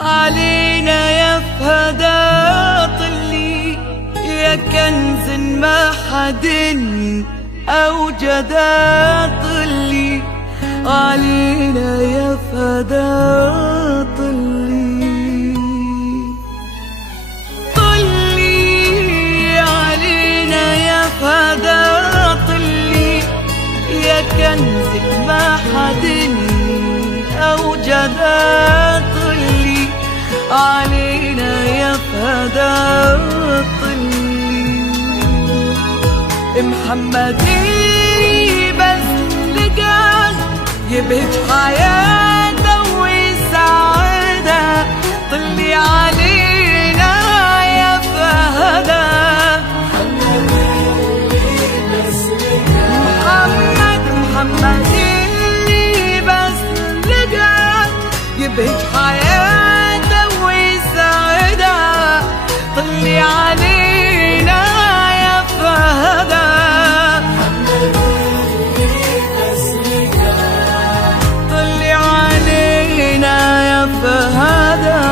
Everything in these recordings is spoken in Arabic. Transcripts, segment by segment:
علينا يا فهدا طلي يا كنز ما حد أوجدا طلي علينا يا فهدا طلي طلي علينا يا فهدا طلي يا كنز ما حد أوجدا طلي علينا يا فهدا طلي محمدي بس لقاه يبهج حياته ويسعدها طلي علينا يا فهدا محمدي بس لقاه يبهج حياته ويسعدها طلي علينا يا فهدا طلي علينا يا فهدا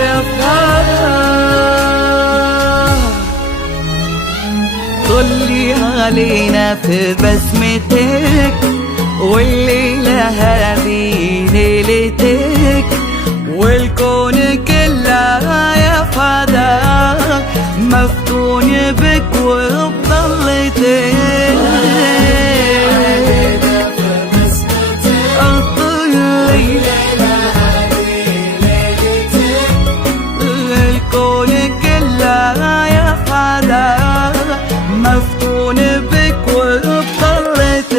يا فهدا طلي علينا في بسمتك والليلة هذه ليلتك والكون كله يا فهدا مفتون بك وبضلتك الكون كله يا فهدا مفتون بك وبضلتك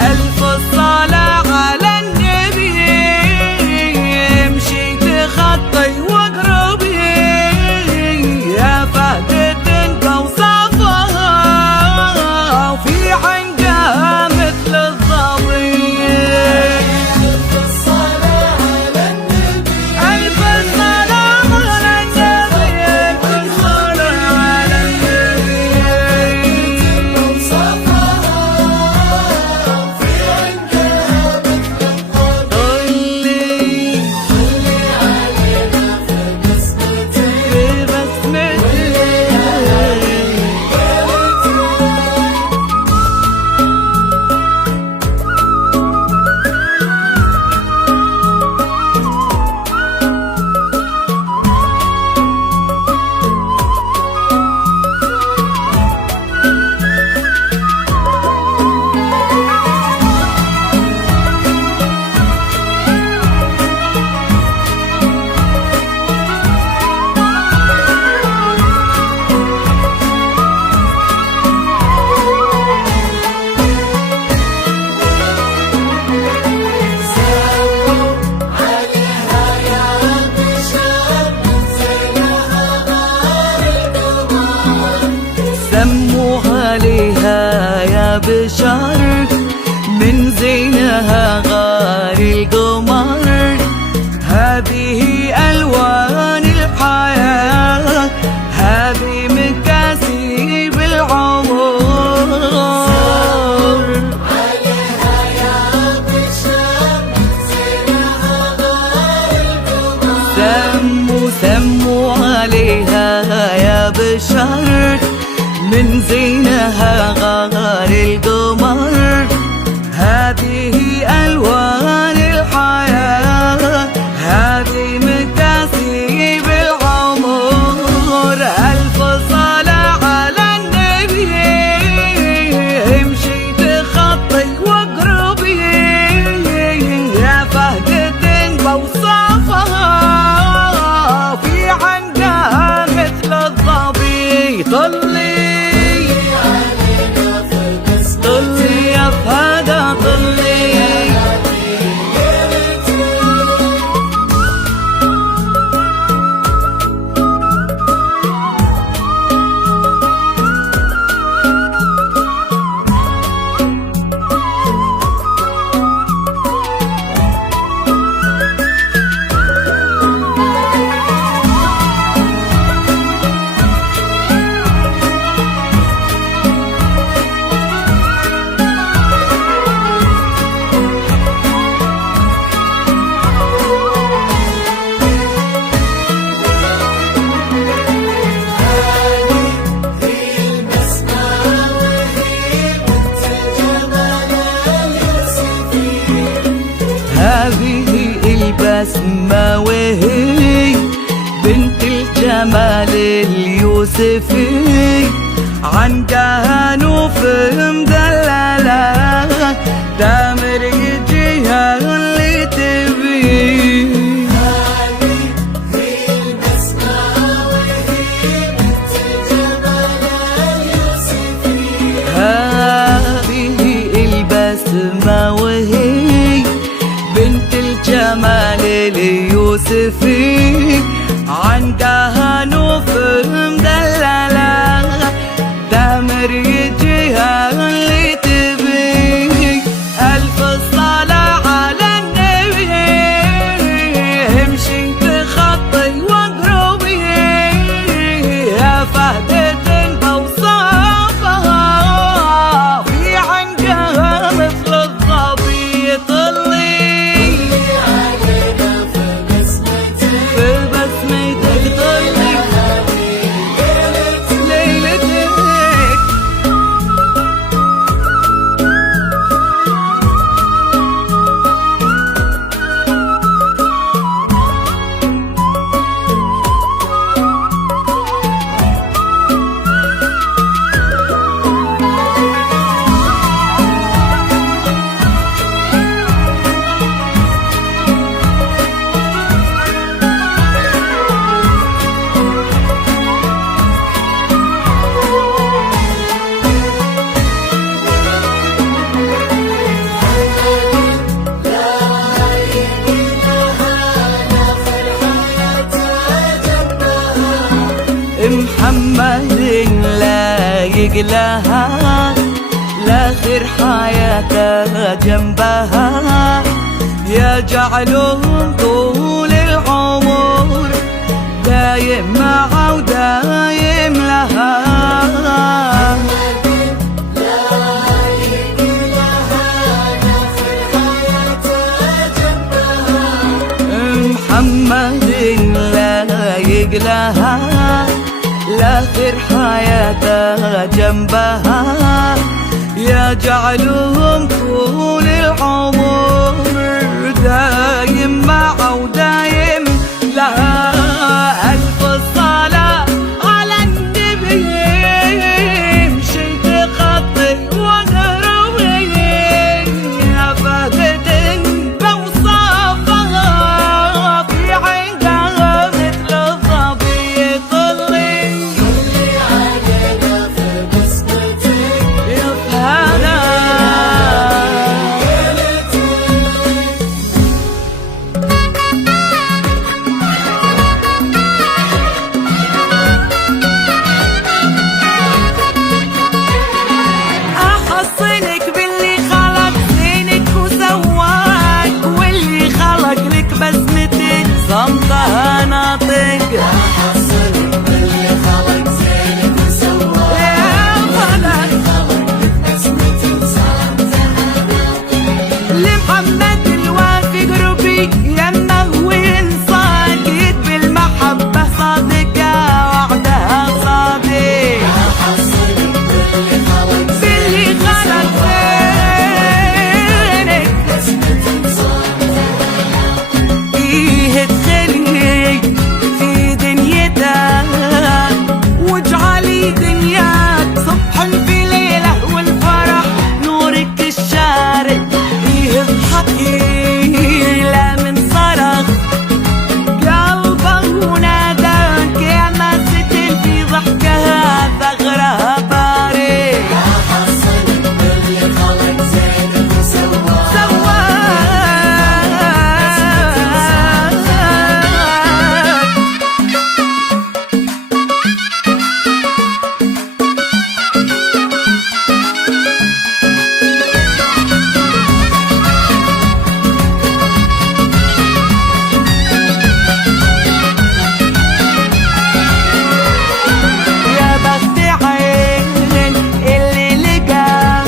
ألف الصلاة على النبي مشيت خطي واقربي يا فهدة بوصفها وفي عندها مثل الضوي ألف الصلاة على النبي ألف الصلاة على النبي ألف الصلاة على النبي بوصفها وفي عندها مثل الضوي طلي علينا في بسمتك سموا عليها يا بشر من زينها غار القمر هذه ألوان الحياة هذه مكاسب العمر عليها يا بشر من زينها غار القمر سموا عليها يا بشر من زينها غار القمر هذه ألوان يوسفي عن كهنوف مدللة تامر يجيها اللي تبي. هذه هي البسمة وهي بنت الجمال اليوسفي. هذه البسمة وهي بنت الجمال اليوسفي عن كهنوف مدللة تامر يجيها اللي تبي. ألف صلاة على النبي امشي تخطي واقربي يا فهدة بوصافها في عنقها مثل الظبي طلي علينا في بسمتك في بسمتك طلي ليلتك. محمد لا يقلها لاخر حياتها جنبها يجعلهم طول العمر دايم معه ودايم لها. محمد لا يقلها لاخر حياتها جنبها يجعلهم طول العمر دايم معه ودايم لها. ألف صلاة على النبي امشي تخطي واقربي يا فهدة بوصافها في عنقها مثل الظبي طلي علينا في بسمتك يا فهدة. أحصنك باللي خلق زينك وسواك واللي خلق لك بسمتك صمتها ناطق. حصلك باللي خلق زينك وسواك يا فهدة خلق لك بسمتك صمتها ناطق. لمحمد الوافي قربي يمه وينصاك بالمحبة صادقة وعدها صادق. حصلك باللي خلق باللي خلق زينك بسمتك صمتها ناطق. إيه ادخلي في دنيتك واجعلي دنياك صبح في ليلة والفرح نورك الشارق. إيه اضحكي لا من صرخ قلبه وناداك يا ماسة في ضحكها ثغرها بارق. حصلك باللي خلق زينك وسواك يا بخت عين اللي لقاها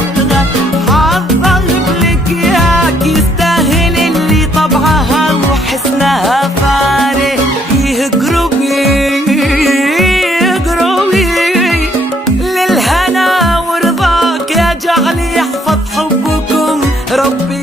حظها بلك ياك يستاهل اللي طبعها وحسنها فارق. يقربي للهنا ورضاك يا جعل يحفظ حبكم ربي